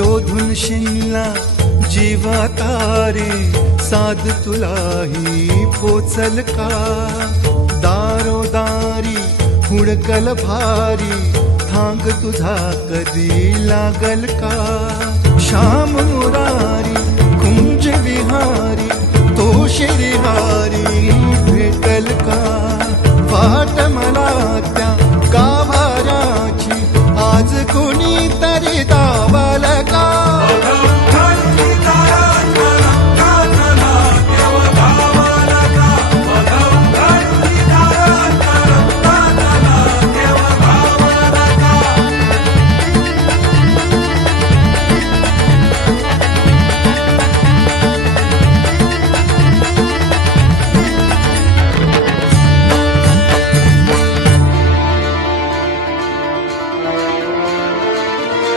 शोधून शिनला जीवा तारे साध तुलाही पोचल का दारोदारी हुडकल भारी थांग तुझा कधी लागल का श्याम मुरारी कुंज विहारी तो श्रीहारी भेटल का वाट मला